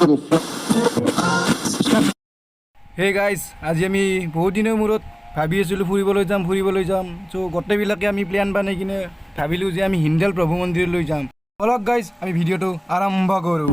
Hey guys, আজি আমি বহুত দিনৰ মূৰত ভাবি আছিলোঁ ফুৰিবলৈ যাম সো গোটেইবিলাকে আমি প্ল্যান বনাই কিনে ভাবিলোঁ যে আমি হিন্দাল প্ৰভু মন্দিৰলৈ যাম অলক গাইজ আমি ভিডিঅ'টো আৰম্ভ কৰোঁ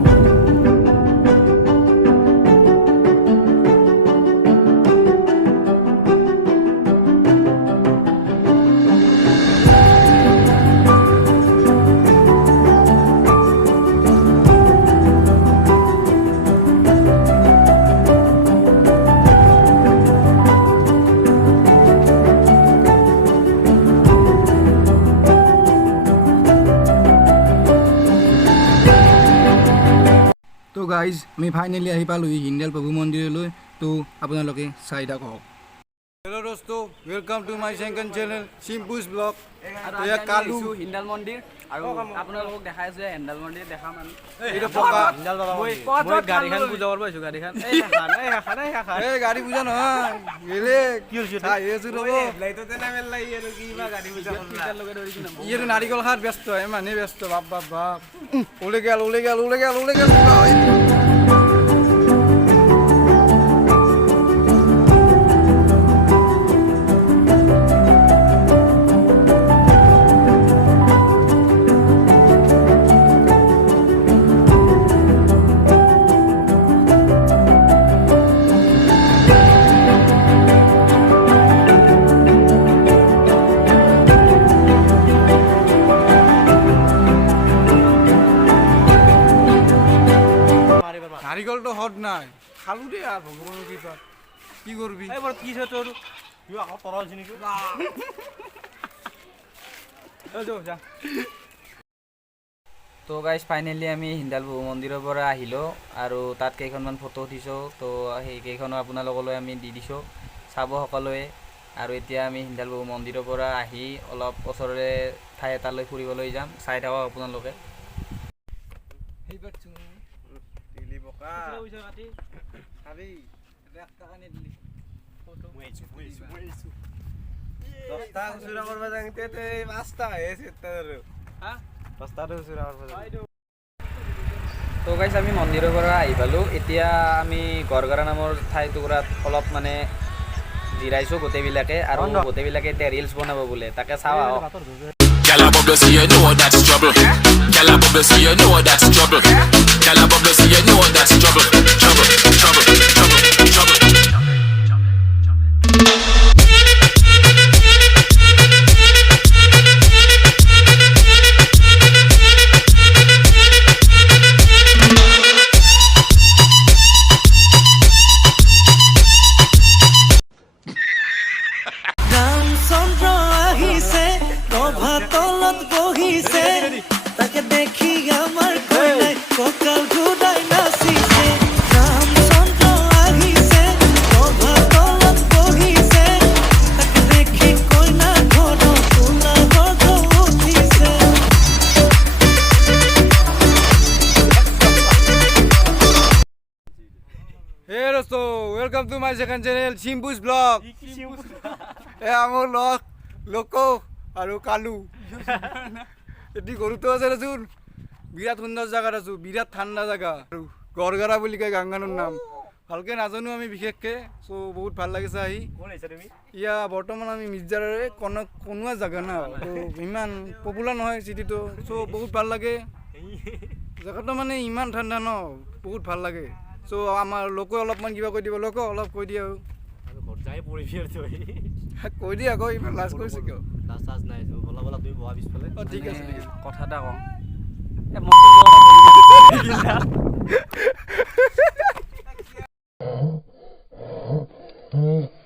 तो गाइज मैं फाइनली आहि पालो हिंदाल प्रभु मंदिरলৈ तो আপোনালোকে চাই থাকক हेलो दोस्तों welcome to my second channel सिम्पुस ब्लॉग तो या कालू हिंदाल मंदिर আৰু আপোনালোকক দেখাইছো হিন্দাল মন্দিৰ দেখা মান এটা পকা হিন্দাল বাবা মই গাড়ীখান পূজা কৰিব আইছো গাড়ীখান এই গাড়ী পূজা নহয় গেলে কি হৈছে তা এজু ৰব লাইটতে না মেল লাই আৰু কিবা গাড়ী পূজা কৰলা লগে ধৰিছো না ইয়ে নাৰিকল হাত ব্যস্ত হয় মানে ব্যস্ত বাপ বাপ বাপ ওলে গেল নাৰিকল তো হট নাই খালু দে আর ভগবানের কৃপা কি করবি এবার কি ছে তোর ইউ আকো তরল ছিনি কি যা তো গাইস ফাইনালি আমি হিন্দাল বহু মন্দিৰৰ পৰা আহিলো আৰু তাত কেইখনমান ফটো উঠিছো তো সেই কেইখনো আপোনালোকলৈ আমি দি দিছো চাব সকলোৱে আৰু এতিয়া আমি হিন্দাল বহু মন্দিৰৰ পৰা আহি অলপ ওচৰৰে ঠাই এটালৈ ফুৰিবলৈ যাম চাই থাকক আপোনালোকে এইবাৰ দিলি বকা খাবি 1 টাকা নে দিলি ফটো মুইছো 10 টাকা সুরা করবা জানতে তে 5 টাকা এসে তোর হ্যাঁ 10 টাকা সুরা করবা তো গাইস আমি মন্দিৰৰ পৰা আহি পালো এতিয়া আমি গৰগৰা নামৰ ঠাই টুকুৰাত অলপ মানে জিৰাইছো গোটেইবিলাকে আৰু গোটেইবিলাকে এতিয়া ৰিলছ বনাব বোলে তাকে চাও আও Gyal a bubble so you know that's trouble. Gyal a bubble so you know that's trouble. Gyal a bubble so you know that's trouble. Trouble. Hey dosto, welcome to my second channel Simpus Vlog. আমার লোকো আৰু কালু এটি গৰুটো আছে ৰচোন বিৰাট সুন্দৰ জায়গা আছো বিৰাট ঠাণ্ডা জায়গা আৰু গৰগৰা বুলি কয় গাংগানৰ নাম ভালকে নাজানো আমি বিশেষকে সো বহুত ভাল লাগিছে আহি কোন আইছা তুমি ইয়া বৰ্তমান আমি মিৰ্জাৰে কোনোৱা জায়গা না তো ইমান পপুলাৰ নহয় সিটিটো সো বহুত ভাল লাগে জায়গাটো মানে ইমান ঠাণ্ডা ন বহুত ভাল লাগে সো আমাৰ লোক অলপমান কিবা কৈ দিব লোক অলপ কৈ দিয়া আৰু ঘৰ যাই পৰি ফিৰ থৈ কৈ দিয়া আকৌ ইমান লাজ কৰিছে কিয় লাজ নাই বলা বলা তুমি বহা পিছফালে ঠিক আছে কথা এটা কওঁ এ